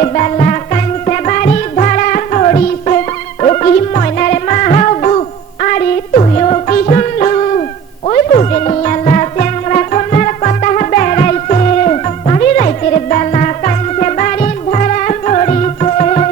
রাতের বেলা কাঞ্চা বাড়ি ধরা পড়িছে ও কি ময়নার মাহবু আরে তুইও কি শুনলু ওই ফুটে নিয়ালা চ্যাংরা কোনার কথা বেড়াইছে আরে রাতের বেলা কাঞ্চা বাড়ি ধরা পড়িছে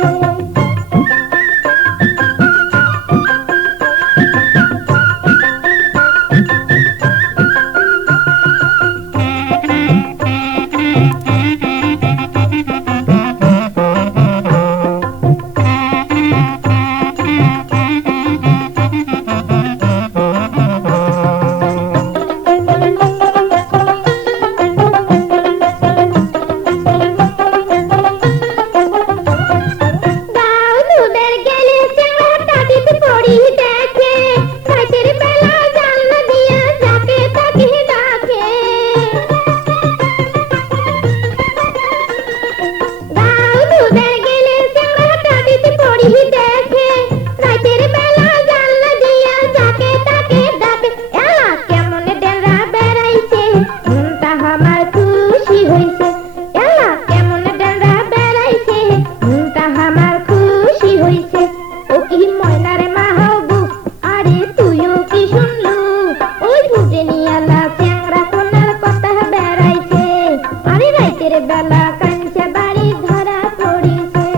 বেলা কাঞ্চা বাড়ি ধরা পড়িছে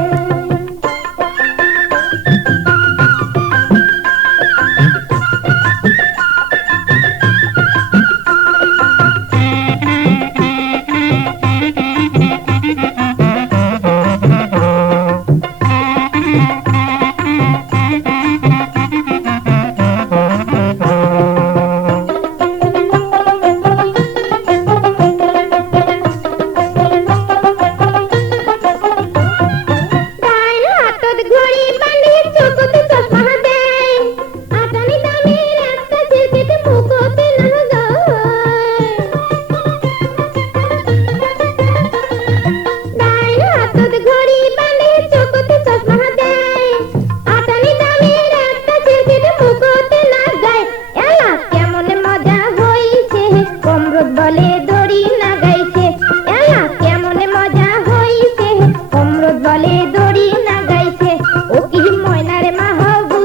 বলে দড়ি না গাইছে এলা কেমন মজা হইছে অমৃত বলে দড়ি না গাইছে ও কি ময়নার মাহবু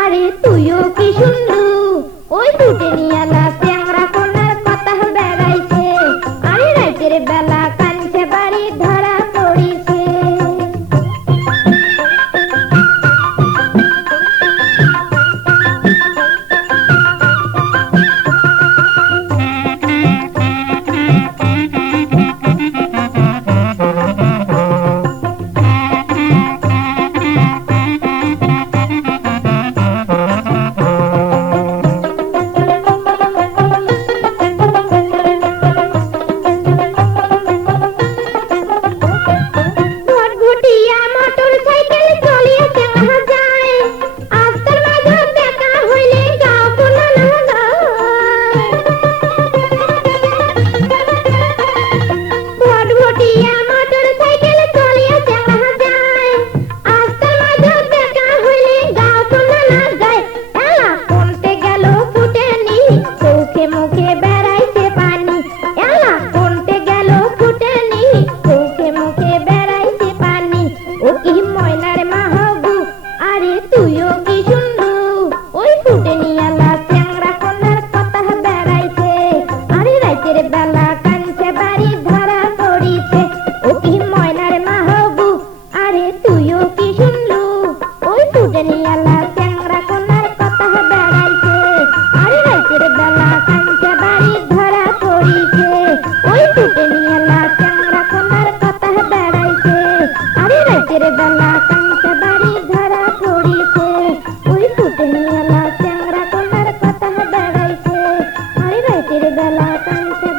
আরে তুইও কি শুনলু ওই ফুটে নিয়ালা চ্যাংরা কোনার কথা বেড়াইছে আরে রাতের বেলা কাঞ্চা বাড়ি ধরা পড়িছে বেলা কাঞ্চা বাড়ি ধরা পড়িছে ও কি ময়নার মাহবু আরে তুইও কি শুনলু ওই ফুটে নিয়ালা চ্যাংরা কোনার কথা বেড়াইছে আরে রাতের বেলা কাঞ্চা বাড়ি ধরা পড়িছে ওই ফুটে নিয়ালা চ্যাংরা কোনার কথা বেড়াইছে আরে রাতের বেলা কাঞ্চা বাড়ি ধরা পড়িছে ওই ফুটে নিয়ালা চ্যাংরা কোনার কথা বেড়াইছে আরে রাতের বেলা কাঞ্চা